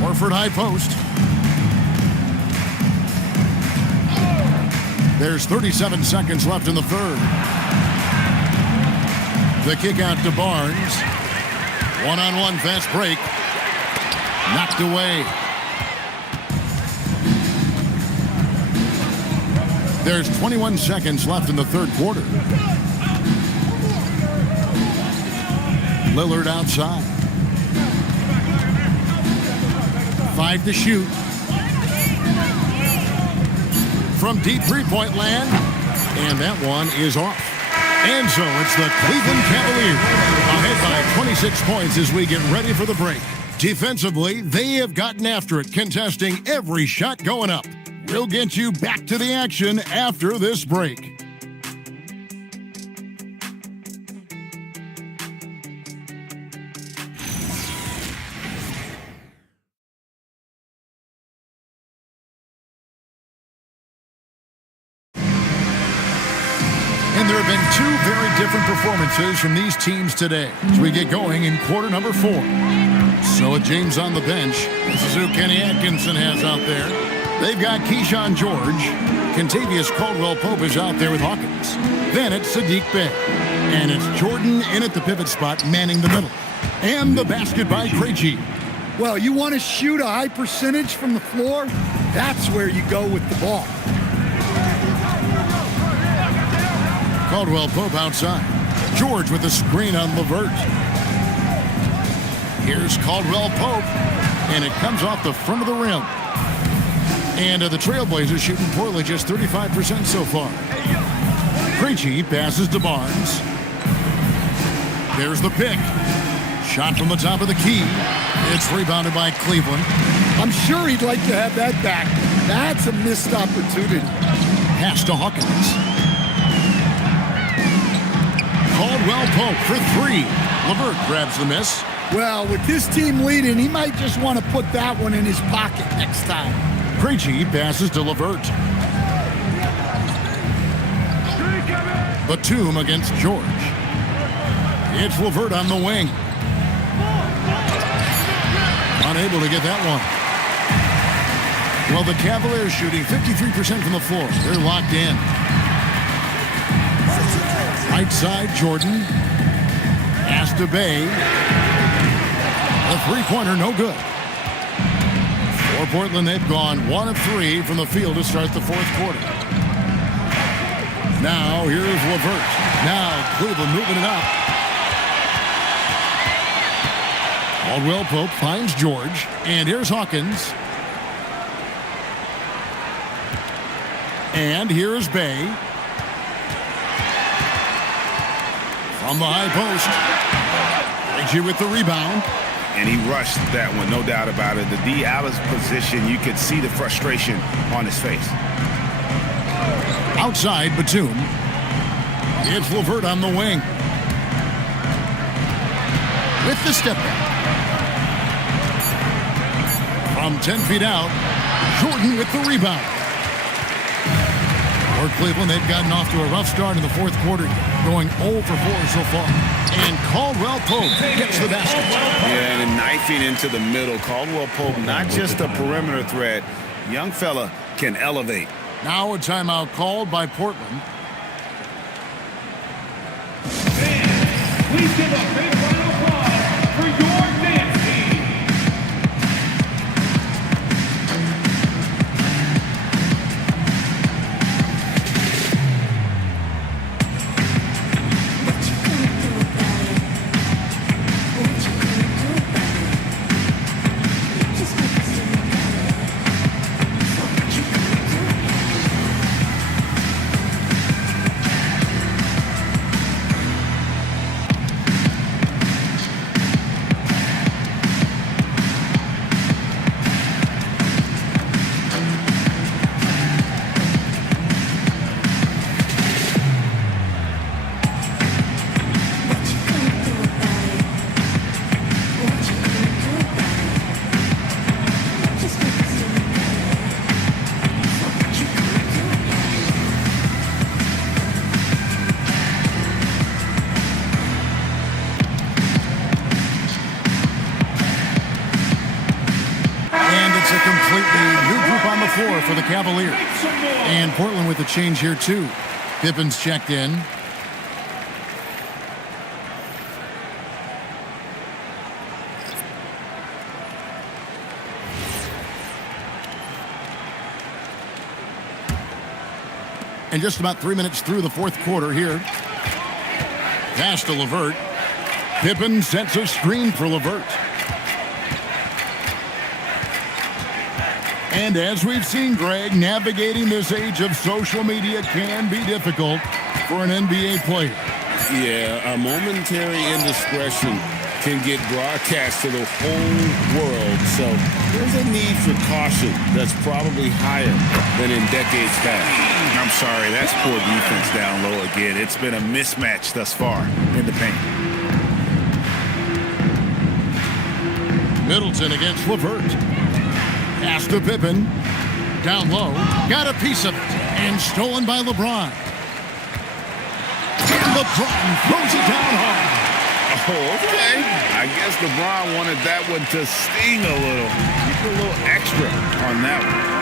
Horford high post. There's 37 seconds left in the third. The kick out to Barnes. One-on-one fast break. Knocked away. There's 21 seconds left in the third quarter. Lillard outside. 5 to shoot. From deep three-point land. And that one is off. And so it's the Cleveland Cavaliers ahead by 26 points as we get ready for the break. Defensively, they have gotten after it, contesting every shot going up. We'll get you back to the action after this break. And there have been two very different performances from these teams today as we get going in quarter number 4. So with James on the bench, this is who Kenny Atkinson has out there. They've got Keyshawn George. Contavious Caldwell-Pope is out there with Hawkins. Then it's Sadiq Bey. And it's Jordan in at the pivot spot, manning the middle. And the basket by Krejci. Well, you want to shoot a high percentage from the floor? That's where you go with the ball. Caldwell-Pope outside. George with the screen on LeVert. Here's Caldwell-Pope. And it comes off the front of the rim. And the Trailblazers shooting poorly, just 35% so far. Krejci passes to Barnes. There's the pick. Shot from the top of the key. It's rebounded by Cleveland. I'm sure he'd like to have that back. That's a missed opportunity. Pass to Hawkins. Caldwell-Pope for 3. LeVert grabs the miss. Well, with this team leading, he might just want to put that one in his pocket next time. Krejci passes to LeVert. Batum against George. It's LeVert on the wing. Unable to get that one. Well, the Cavaliers shooting 53% from the floor. They're locked in. Right side, Jordan. Pass to Bey. A three-pointer, no good. For Portland, they've gone 1 of 3 from the field to start the fourth quarter. Now, here's LeVert. Now, Cleveland moving it up. Caldwell-Pope finds George. And here's Hawkins. And here's Bey. From the high post. Krejci with the rebound. And he rushed that one, no doubt about it. The D out of position, you could see the frustration on his face. Outside, Batum. It's LeVert on the wing. With the step back. From 10 feet out, Jordan with the rebound. For Cleveland, they've gotten off to a rough start in the fourth quarter, going 0 for 4 so far. And Caldwell-Pope gets the basket. Yeah, and knifing into the middle. Caldwell-Pope, not just a perimeter threat. Young fella can elevate. Now a timeout called by Portland. Please give a big round of applause for your dance team. a completely new group on the floor for the Cavaliers. And Portland with a change here, too. Pippen's checked in. And just about 3 minutes through the fourth quarter here. Pass to LeVert. Pippen sets a screen for LeVert. And as we've seen, Greg, navigating this age of social media can be difficult for an NBA player. Yeah, a momentary indiscretion can get broadcast to the whole world. So there's a need for caution that's probably higher than in decades past. I'm sorry, that's poor defense down low again. It's been a mismatch thus far in the paint. Middleton against LeVert. Pass to Pippen. Down low. Got a piece of it. And stolen by LeBron. LeBron throws it down hard. Oh, okay. I guess LeBron wanted that one to sting a little. You put a little extra on that one.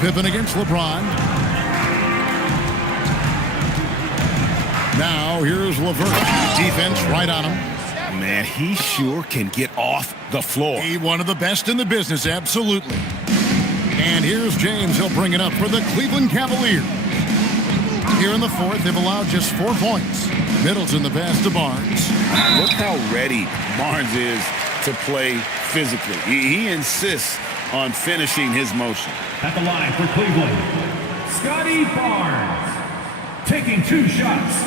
Pippen against LeBron. Now here's LeVert. Defense right on him. Man, he sure can get off the floor. He one of the best in the business, absolutely. And here's James. He'll bring it up for the Cleveland Cavaliers. Here in the fourth, they've allowed just 4 points. Middleton the pass to Barnes. Look how ready Barnes is to play physically. He insists on finishing his motion. At the line for Cleveland, Scotty Barnes, taking 2 shots.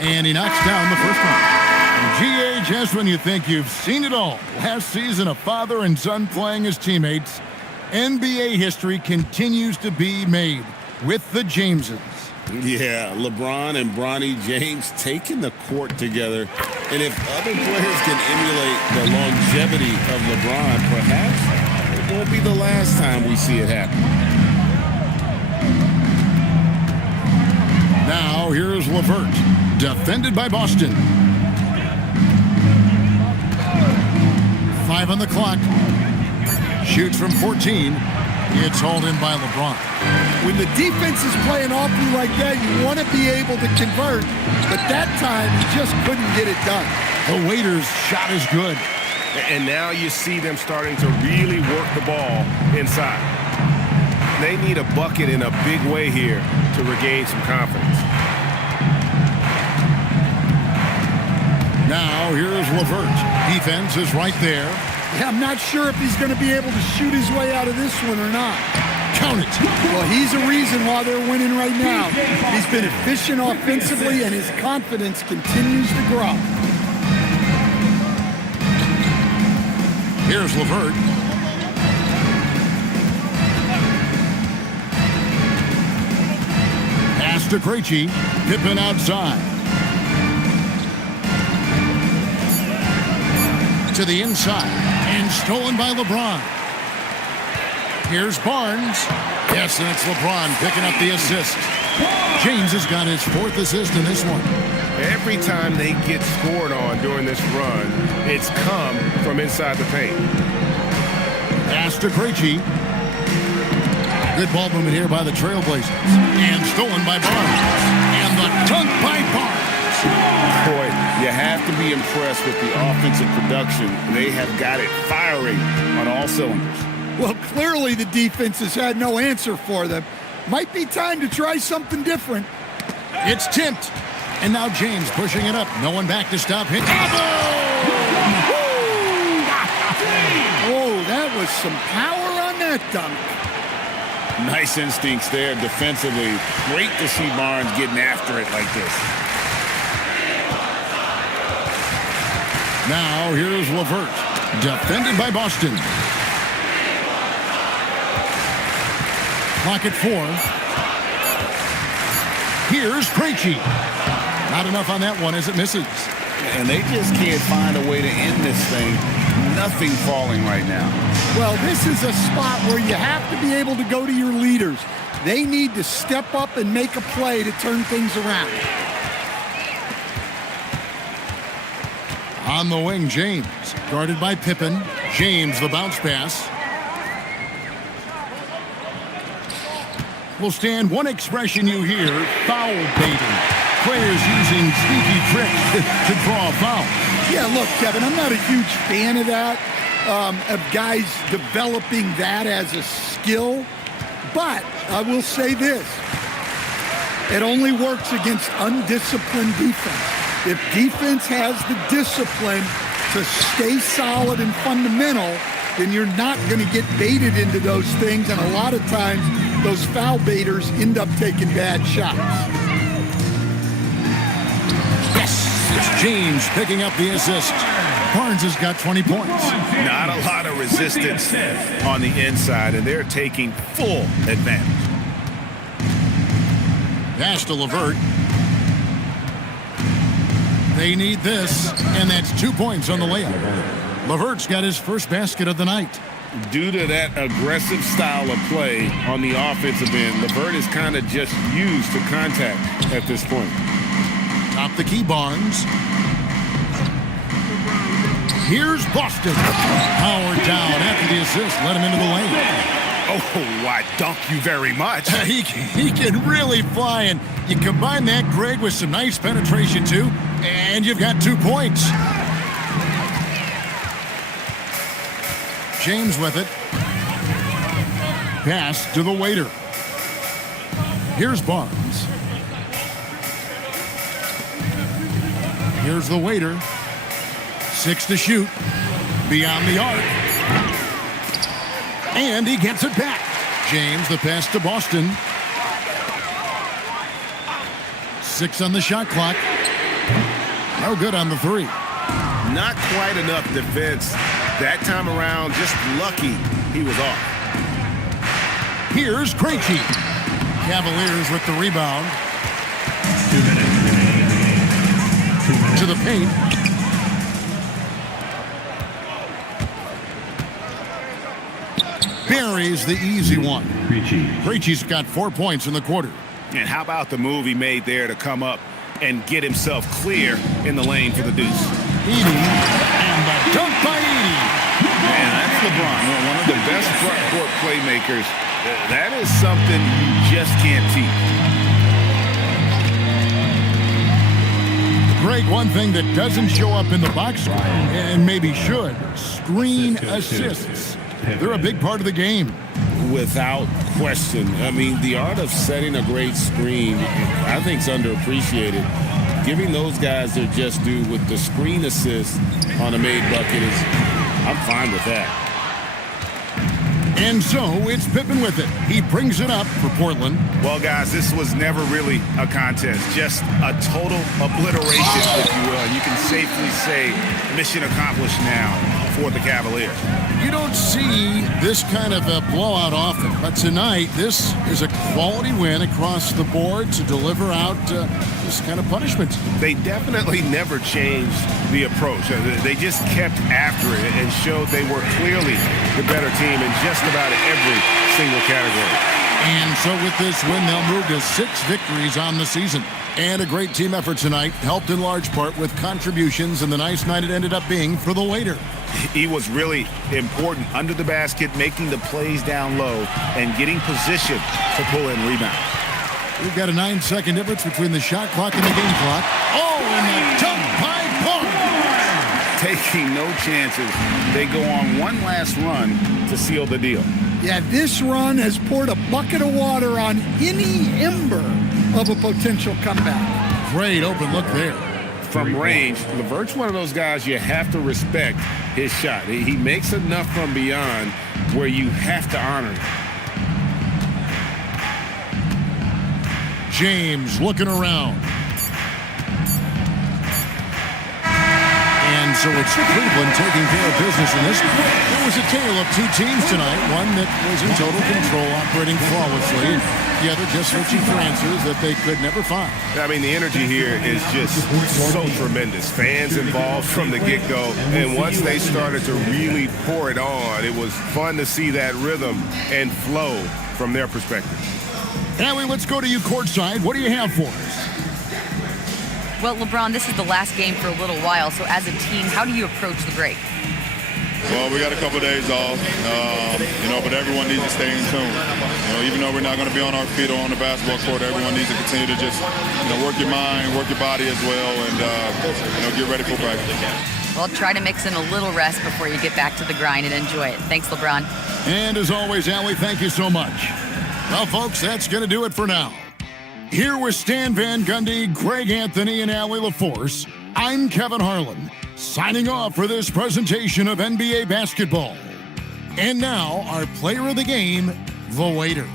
And he knocks down the first one. GA, just when you think you've seen it all. Last season, a father and son playing as teammates. NBA history continues to be made with the Jameses. Yeah, LeBron and Bronny James taking the court together. And if other players can emulate the longevity of LeBron, perhaps it won't be the last time we see it happen. Now, here's LeVert. Defended by Boston. 5 on the clock. Shoots from 14. It's hauled in by LeBron. When the defense is playing off you like that, you want to be able to convert. But that time, he just couldn't get it done. The Waiters' shot is good. And now you see them starting to really work the ball inside. They need a bucket in a big way here to regain some confidence. Now, here's LeVert. Defense is right there. Yeah, I'm not sure if he's going to be able to shoot his way out of this one or not. Count it. Well, he's a reason why they're winning right now. He's been efficient offensively, and his confidence continues to grow. Here's LeVert. Pass to Krejci. Pippen outside. To the inside. And stolen by LeBron. Here's Barnes. Yes, and it's LeBron picking up the assist. James has got his 4th assist in this one. Every time they get scored on during this run, it's come from inside the paint. Pass to Krejci. Good ball movement here by the Trailblazers. And stolen by Barnes. And the dunk by Barnes. Boy, you have to be impressed with the offensive production. They have got it firing on all cylinders. Well, clearly the defense has had no answer for them. Might be time to try something different. It's tipped. And now James pushing it up. No one back to stop him. Oh, that was some power on that dunk. Nice instincts there defensively. Great to see Barnes getting after it like this. Now here's LeVert. Defended by Boston. Clock at 4. Here's Krejci. Not enough on that one as it misses. And they just can't find a way to end this thing. Nothing falling right now. Well, this is a spot where you have to be able to go to your leaders. They need to step up and make a play to turn things around. On the wing, James, guarded by Pippen. James, the bounce pass. Will stand one expression you hear, foul baiting. Players using sneaky tricks to draw a foul. Yeah, look, Kevin, I'm not a huge fan of that, of guys developing that as a skill. But I will say this, it only works against undisciplined defense. If defense has the discipline to stay solid and fundamental, then you're not going to get baited into those things. And a lot of times, those foul baiters end up taking bad shots. Yes, it's James picking up the assist. Barnes has got 20 points. Not a lot of resistance on the inside, and they're taking full advantage. Pass to LeVert. They need this, and that's 2 points on the layup. LeVert's got his first basket of the night. Due to that aggressive style of play on the offensive end, LeVert is kind of just used to contact at this point. Top the key, Barnes. Here's Boston. Howard down after the assist. Let him into the lane. Oh, I dunk you very much. He can really fly, and you combine that, Greg, with some nice penetration, too, and you've got 2 points. James with it. Pass to the waiter. Here's Barnes. Here's the waiter. 6 to shoot. Beyond the arc. And he gets it back. James, the pass to Boston. 6 on the shot clock. No good on the 3. Not quite enough defense that time around. Just lucky he was off. Here's Krejci. Cavaliers with the rebound. 2 minutes remaining. 2 minutes. To the paint. Buries the easy one. Krejci's got 4 points in the quarter. And how about the move he made there to come up and get himself clear in the lane for the deuce? Edie, and the dunk by Edie. Man, that's LeBron, one of the best front court playmakers. That is something you just can't teach. Greg, one thing that doesn't show up in the box score, and maybe should, screen assists. They're a big part of the game. Without question. I mean, the art of setting a great screen, I think, is underappreciated. Giving those guys their just due with the screen assist on a made bucket is, I'm fine with that. And so it's Pippen with it. He brings it up for Portland. Well, guys, this was never really a contest, just a total obliteration, if you will. And you can safely say mission accomplished now for the Cavaliers. You don't see this kind of a blowout often, but tonight this is a quality win across the board to deliver out this kind of punishment. They definitely never changed the approach. They just kept after it and showed they were clearly the better team in just about every single category. And so with this win, they'll move to 6 victories on the season. And a great team effort tonight, helped in large part with contributions, and the nice night it ended up being for the waiter. He was really important under the basket, making the plays down low and getting position to pull in rebounds. We've got a 9-second difference between the shot clock and the game clock. Oh, and the dunk by Barnes. Taking no chances. They go on one last run to seal the deal. Yeah, this run has poured a bucket of water on any ember of a potential comeback. Great open look there. From range, LeVert's one of those guys you have to respect his shot. He makes enough from beyond where you have to honor it. James looking around. And So it's Cleveland taking care of business in this. It was a tale of two teams tonight. One that was in total control, operating flawlessly. The other just searching for answers that they could never find. I mean, the energy here is just so tremendous. Fans involved from the get-go. And once they started to really pour it on, it was fun to see that rhythm and flow from their perspective. Allie, let's go to you courtside. What do you have for us? Well, LeBron, this is the last game for a little while, so as a team, how do you approach the break? Well, we got a couple of days off, but everyone needs to stay in tune. Even though we're not going to be on our feet or on the basketball court, everyone needs to continue to just, work your mind, work your body as well, and, get ready for practice. Well, try to mix in a little rest before you get back to the grind and enjoy it. Thanks, LeBron. And as always, Allie, thank you so much. Well, folks, that's going to do it for now. Here with Stan Van Gundy, Greg Anthony, and Allie LaForce, I'm Kevin Harlan, signing off for this presentation of NBA basketball. And now, our player of the game, the waiter.